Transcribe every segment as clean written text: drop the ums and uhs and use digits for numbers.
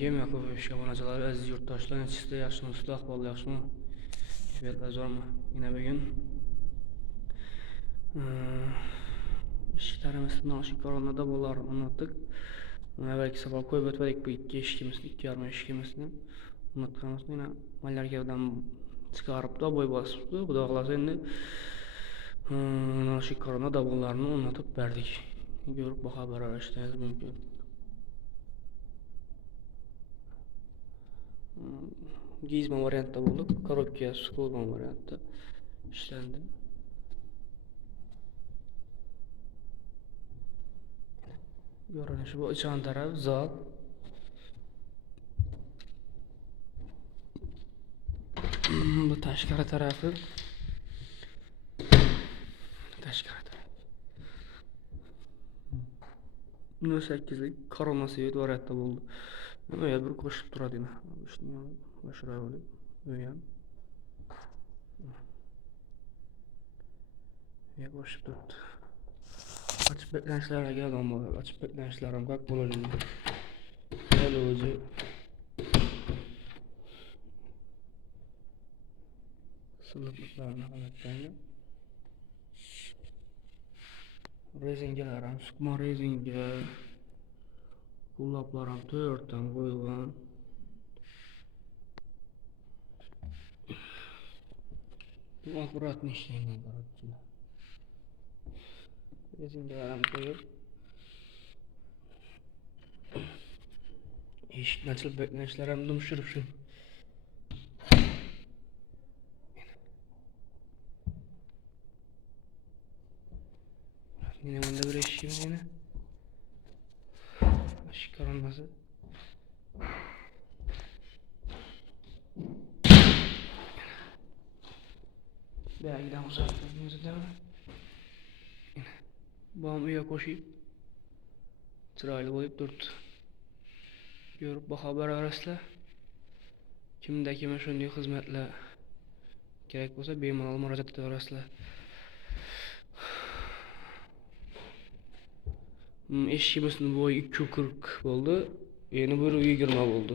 Assalamualaikum, Yakub obunachilar, aziz yurtdoshlar, sizda yaxshimisizlar, ahvol yaxshimi? Kayfiyatlar zo'rmi? Yana bugun ishlarimizni oshkorona bo'lar unutdik. Avvalgi safar qo'yib o'tdik bu ikki eshikimizni, ikki yarim eshikimizni unutganmiz. Yana mallargadan chiqaribdi, bo'y bosibdi. Xudo xolasa endi oshkorona davonlarni unutib berdik. Ko'rib baho berishingiz mumkin. Gizmo variantda bo'ldi, korobka skolgan variantda ishlandi. Görünüşü bu içan taraf zal. Bu tashqari tarafı. Tashqari taraf. 8lik korona svet variantda bo'ldi. Nima ya bir qo'shib turadi ina. Shuni boshqa olib, bu ham. Ya qo'shib turibdi. Açıp beklenişlerine geldi ama açıp beklenişlerim kalk bulacağım. Gel oğucu. Sılıklıklarına haletlerine. Rezingelerim, sıkma rezinge. Kullaplarım 4'ten koyulgan. Bu akkuratını işleyen akkuratçılar. Rezingelerim koyup. Eşikten açılıp beklenişlerim dumşurup şu. Yine bunda bir eşiğim yine. Işık karanması. Belgiden uzaklarımızı devam. Babam üye koşuyup çıraylı boyup durdu. Görüp bu haber arasla kimde kime şunday hizmetle gerek olsa bemalol murojaat eta berasizlar. Eshigimizning bo'yi 240 bo'ldi. Endi bir 20 bo'ldi.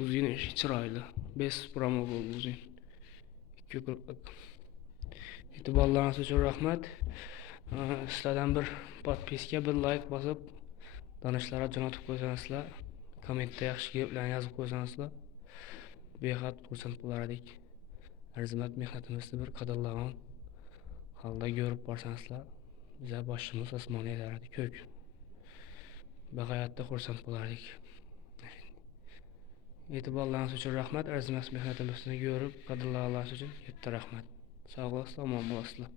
O'zini eshik chiroyli. 5 promo bo'ldi o'zing. 240lik. E'tiborlaringiz uchun rahmat. Sizlardan bir podpiska, bir like bosib, tanishlarga jo'natib qo'ysangizlar, kommentda yaxshi gaplarni yozib qo'ysangizlar, behad xursand bo'lar edik. Arzimat mehnatimizni bir qadrlagan holda ko'rib borsangizlar, bizlar boshimiz osmonga yetardi, ko'k. Bag'ayatda xursand bo'lardik. E'tiborlaringiz uchun rahmat. Arzimat mehnatimizni ko'rib qadrlaganlar uchun katta rahmat. Sog' bo'lasizlar, omon bo'lasizlar.